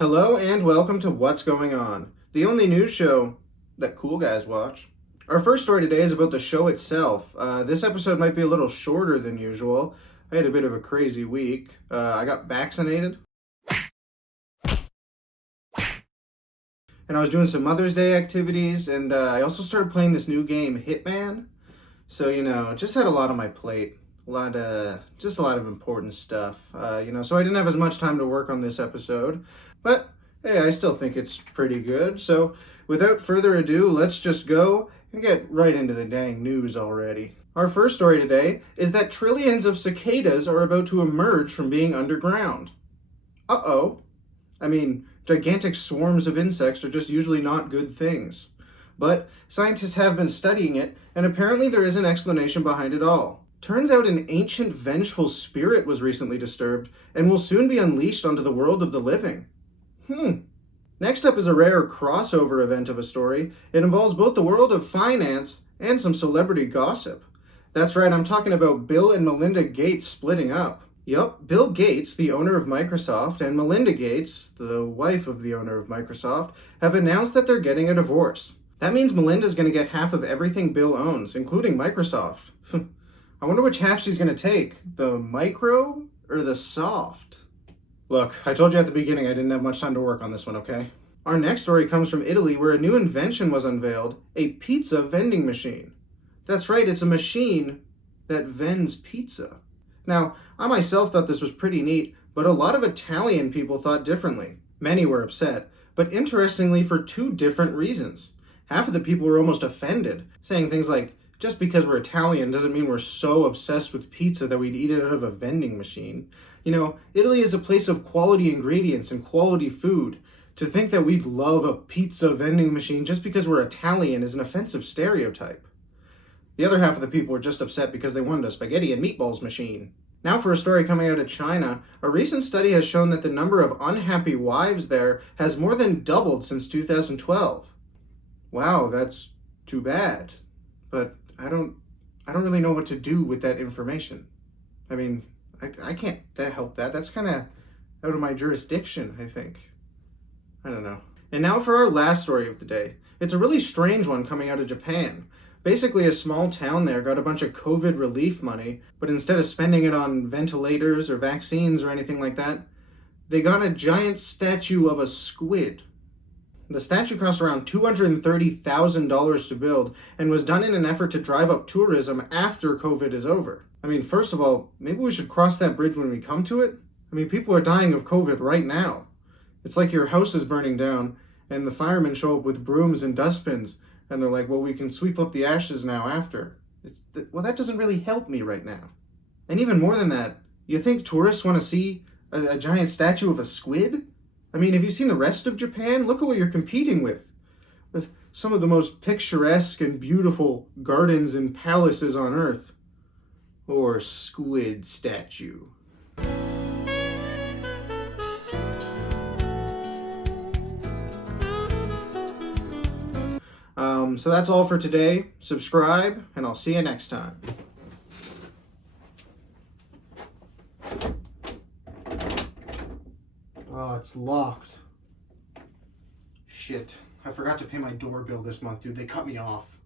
Hello and welcome to What's Going On, the only news show that cool guys watch. Our first story today is about the show itself. This episode might be a little shorter than usual. I had a bit of a crazy week. I got vaccinated. And I was doing some Mother's Day activities, and I also started playing this new game, Hitman. So, just had a lot on my plate. Just a lot of important stuff. So I didn't have as much time to work on this episode. But, hey, I still think it's pretty good. So, without further ado, let's just go and get right into the dang news already. Our first story today is that trillions of cicadas are about to emerge from being underground. Uh-oh. I mean, gigantic swarms of insects are just usually not good things. But scientists have been studying it, and apparently there is an explanation behind it all. Turns out an ancient vengeful spirit was recently disturbed and will soon be unleashed onto the world of the living. Next up is a rare crossover event of a story. It involves both the world of finance and some celebrity gossip. That's right, I'm talking about Bill and Melinda Gates splitting up. Yup, Bill Gates, the owner of Microsoft, and Melinda Gates, the wife of the owner of Microsoft, have announced that they're getting a divorce. That means Melinda's going to get half of everything Bill owns, including Microsoft. I wonder which half she's going to take, the micro or the soft? Look, I told you at the beginning I didn't have much time to work on this one, okay? Our next story comes from Italy, where a new invention was unveiled, a pizza vending machine. That's right, it's a machine that vends pizza. Now, I myself thought this was pretty neat, but a lot of Italian people thought differently. Many were upset, but interestingly for two different reasons. Half of the people were almost offended, saying things like, just because we're Italian doesn't mean we're so obsessed with pizza that we'd eat it out of a vending machine. Italy is a place of quality ingredients and quality food. To think that we'd love a pizza vending machine just because we're Italian is an offensive stereotype. The other half of the people were just upset because they wanted a spaghetti and meatballs machine. Now for a story coming out of China, a recent study has shown that the number of unhappy wives there has more than doubled since 2012. Wow, that's too bad. But I don't really know what to do with that information. I mean, I can't help that. That's kind of out of my jurisdiction, I think. I don't know. And now for our last story of the day. It's a really strange one coming out of Japan. Basically, a small town there got a bunch of COVID relief money, but instead of spending it on ventilators or vaccines or anything like that, they got a giant statue of a squid. The statue cost around $230,000 to build and was done in an effort to drive up tourism after COVID is over. I mean, first of all, maybe we should cross that bridge when we come to it. I mean, people are dying of COVID right now. It's like your house is burning down and the firemen show up with brooms and dustbins and they're like, well, we can sweep up the ashes now after. Well, that doesn't really help me right now. And even more than that, you think tourists want to see a giant statue of a squid? I mean, have you seen the rest of Japan? Look at what you're competing with. With some of the most picturesque and beautiful gardens and palaces on Earth. Or squid statue. So that's all for today. Subscribe, and I'll see you next time. Oh, it's locked. Shit. I forgot to pay my door bill this month, dude. They cut me off.